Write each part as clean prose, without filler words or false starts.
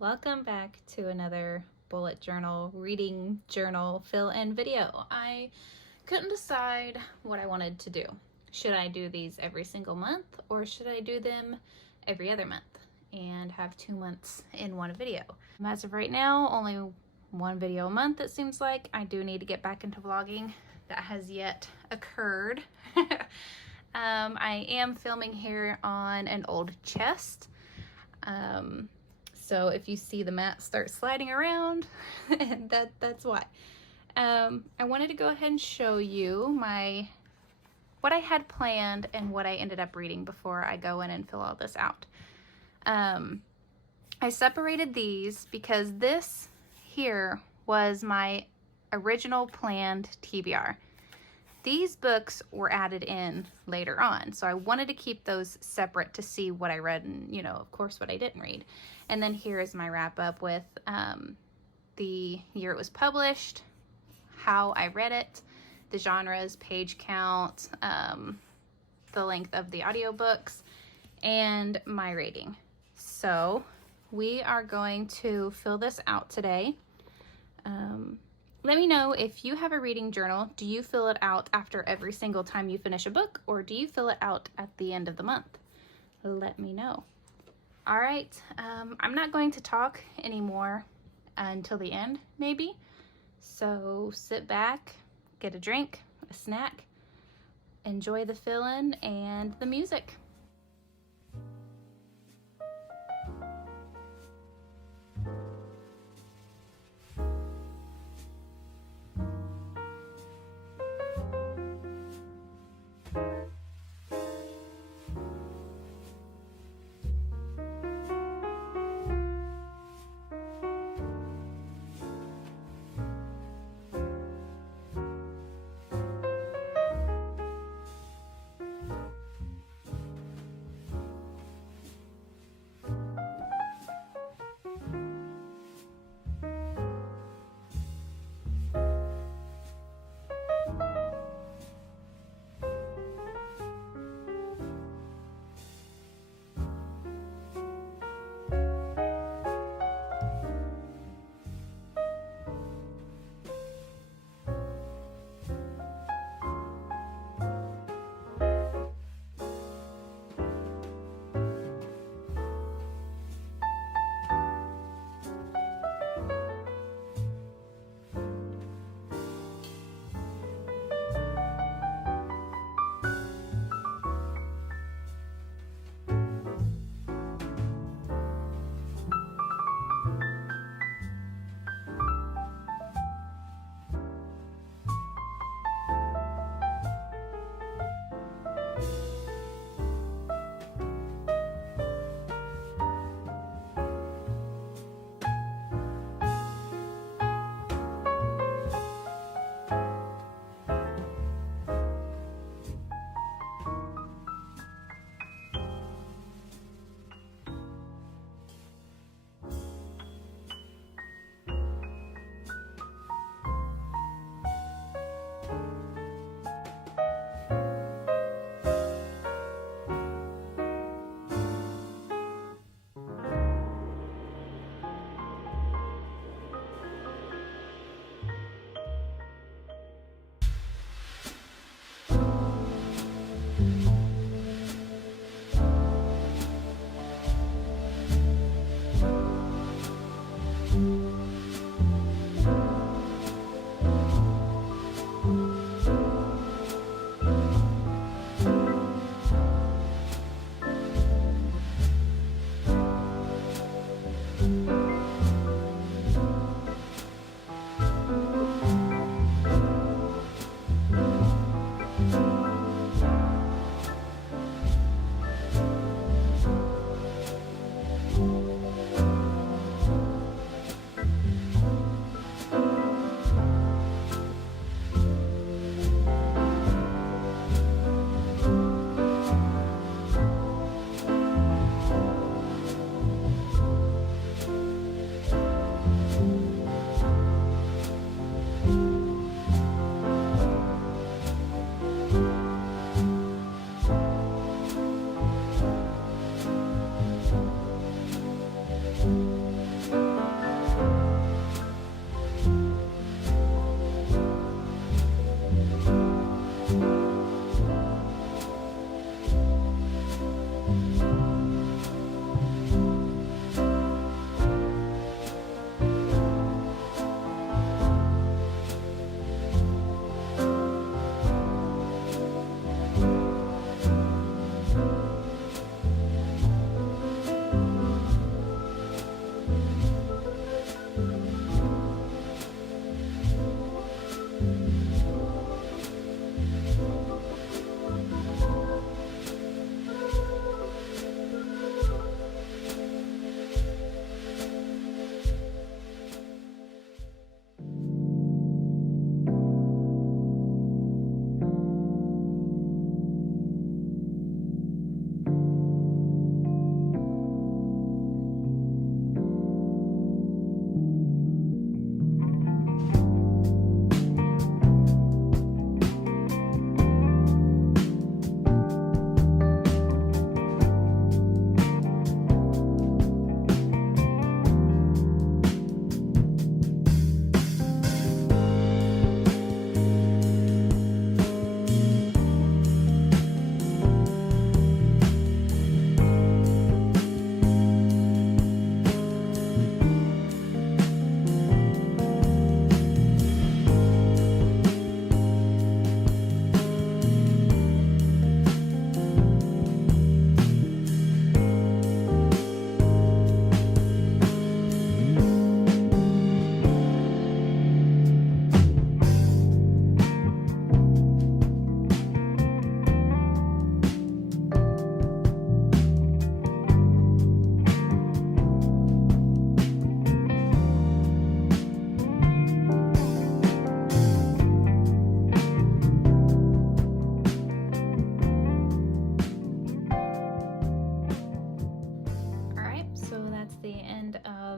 Welcome back to another bullet journal, reading journal, fill-in video. I couldn't decide what I wanted to do. Should I do these every single month or should I do them every other month and have 2 months in one video? As of right now, only one video a month it seems like. I do need to get back into vlogging. That has yet occurred. I am filming here on an old chest. So if you see the mat start sliding around, that's why. I wanted to go ahead and show you what I had planned and what I ended up reading before I go in and fill all this out. I separated these because this here was my original planned TBR. These books were added in later on, so I wanted to keep those separate to see what I read and, of course, what I didn't read. And then here is my wrap up with the year it was published, how I read it, the genres, page count, the length of the audiobooks, and my rating. So we are going to fill this out today. Let me know if you have a reading journal. Do you fill it out after every single time you finish a book, or do you fill it out at the end of the month? Let me know. All right, I'm not going to talk anymore until the end, maybe. So sit back, get a drink, a snack, enjoy the fill-in and the music.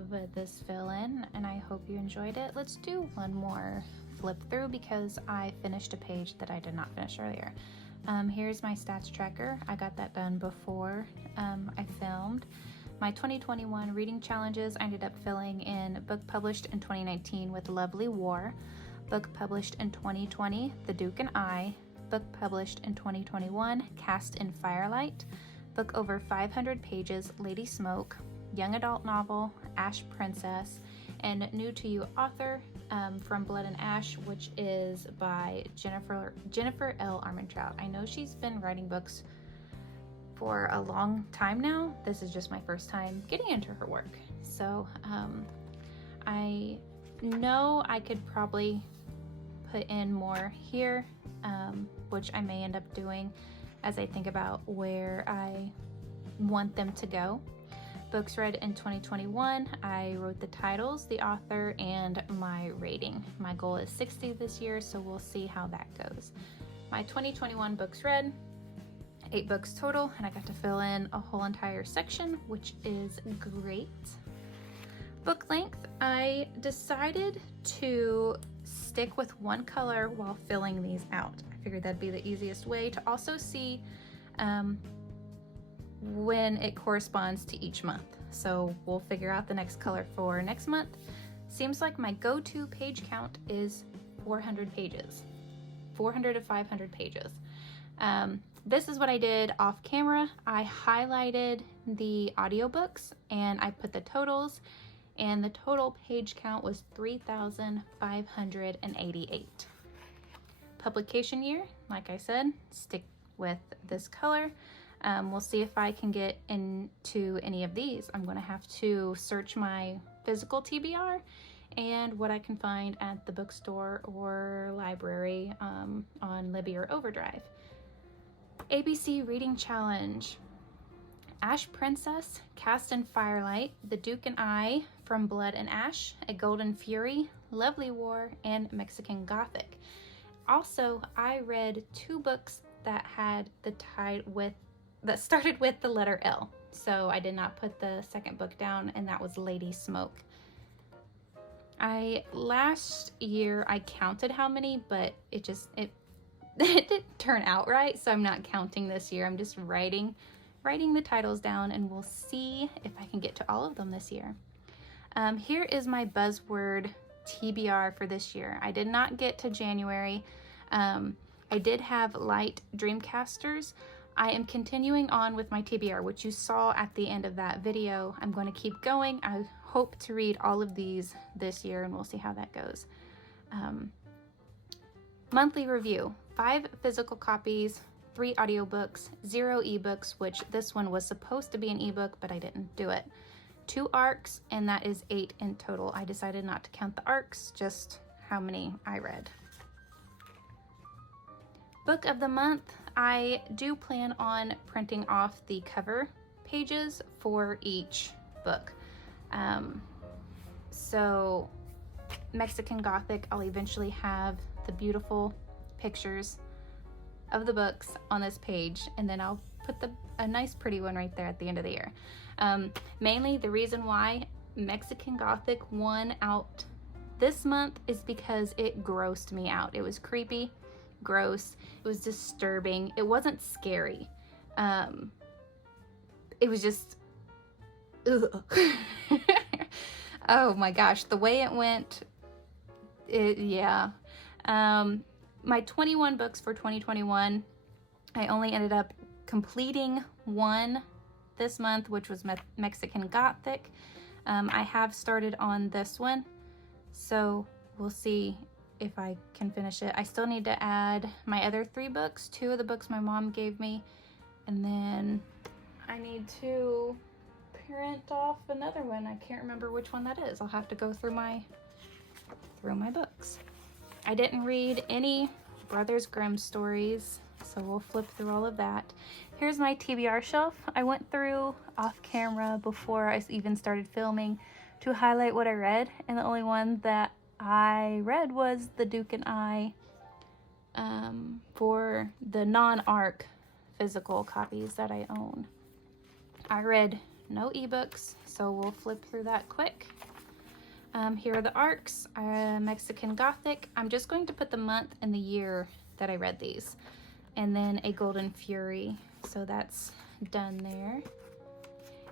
of this fill-in, and I hope you enjoyed it. Let's do one more flip through because I finished a page that I did not finish earlier. Here's my stats tracker. I got that done before I filmed. My 2021 reading challenges, I ended up filling in book published in 2019 with Lovely War, book published in 2020, The Duke and I, book published in 2021, Cast in Firelight, book over 500 pages, Lady Smoke, young adult novel, Ash Princess, and new to you author, From Blood and Ash, which is by Jennifer L. Armentrout. I know she's been writing books for a long time now. This is just my first time getting into her work. So I know I could probably put in more here, which I may end up doing as I think about where I want them to go. Books read in 2021, I wrote the titles, the author, and my rating. My goal is 60 this year, so we'll see how that goes. My 2021 books read, 8 books total, and I got to fill in a whole entire section, which is great. Book length, I decided to stick with one color while filling these out. I figured that'd be the easiest way to also see when it corresponds to each month. So we'll figure out the next color for next month. Seems like my go-to page count is 400 pages, 400 to 500 pages. This is what I did off camera. I highlighted the audiobooks and I put the totals, and the total page count was 3,588. Publication year, like I said, stick with this color. We'll see if I can get into any of these. I'm going to have to search my physical TBR and what I can find at the bookstore or library on Libby or Overdrive. ABC Reading Challenge. Ash Princess, Cast in Firelight, The Duke and I, From Blood and Ash, A Golden Fury, Lovely War, and Mexican Gothic. Also, I read 2 books that had the that started with the letter L. So I did not put the second book down, and that was Lady Smoke. Last year I counted how many, but it didn't turn out right, so I'm not counting this year. I'm just writing the titles down, and we'll see if I can get to all of them this year. Here is my buzzword TBR for this year. I did not get to January. I did have light Dreamcasters. I am continuing on with my TBR, which you saw at the end of that video. I'm going to keep going. I hope to read all of these this year, and we'll see how that goes. Monthly review, 5 physical copies, 3 audiobooks, 0 ebooks, which this one was supposed to be an ebook, but I didn't do it. 2 arcs, and that is 8 in total. I decided not to count the arcs, just how many I read. Book of the month, I do plan on printing off the cover pages for each book. So Mexican Gothic, I'll eventually have the beautiful pictures of the books on this page, and then I'll put a nice pretty one right there at the end of the year. Mainly the reason why Mexican Gothic won out this month is because it grossed me out. It was creepy, gross, it was disturbing. It wasn't scary. It was just ugh. Oh my gosh, the way it went, yeah. My 21 books for 2021, I only ended up completing 1 this month, which was Mexican Gothic. I have started on this one, so we'll see if I can finish it. I still need to add my other 3 books, 2 of the books my mom gave me, and then I need to print off another one. I can't remember which one that is. I'll have to go through my books. I didn't read any Brothers Grimm stories, so we'll flip through all of that. Here's my TBR shelf. I went through off camera before I even started filming to highlight what I read, and the only one that I read was The Duke and I for the non-ARC physical copies that I own. I read no ebooks, so we'll flip through that quick. Here are the arcs, Mexican Gothic. I'm just going to put the month and the year that I read these. And then a Golden Fury, so that's done there.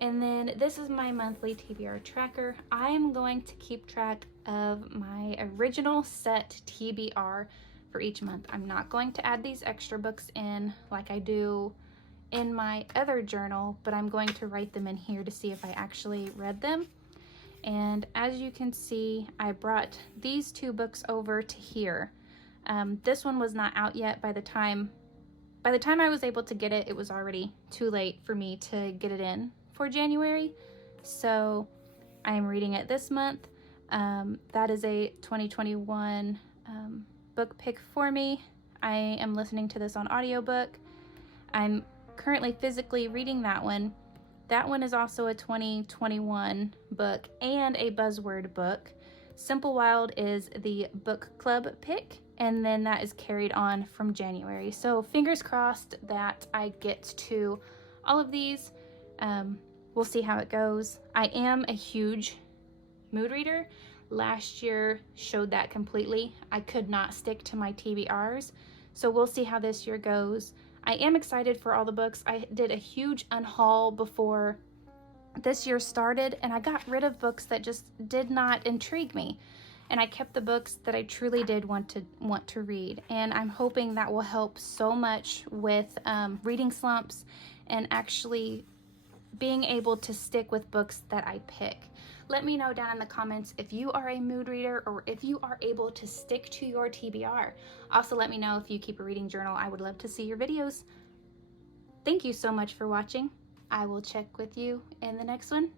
And then this is my monthly TBR tracker. I am going to keep track of my original set TBR for each month. I'm not going to add these extra books in like I do in my other journal, but I'm going to write them in here to see if I actually read them. And as you can see, I brought these 2 books over to here. This one was not out yet. By the time I was able to get it, it was already too late for me to get it in for January. So I am reading it this month. That is a 2021 book pick for me. I am listening to this on audiobook. I'm currently physically reading that one. That one is also a 2021 book and a buzzword book. Simple Wild is the book club pick, and then that is carried on from January. So fingers crossed that I get to all of these. We'll see how it goes. I am a huge mood reader. Last year showed that completely. I could not stick to my TBRs, so we'll see how this year goes. I am excited for all the books. I did a huge unhaul before this year started, and I got rid of books that just did not intrigue me. And I kept the books that I truly did want to read. And I'm hoping that will help so much with reading slumps and actually being able to stick with books that I pick. Let me know down in the comments if you are a mood reader or if you are able to stick to your TBR. Also, let me know if you keep a reading journal. I would love to see your videos. Thank you so much for watching. I will check with you in the next one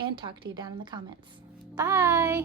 and talk to you down in the comments. Bye!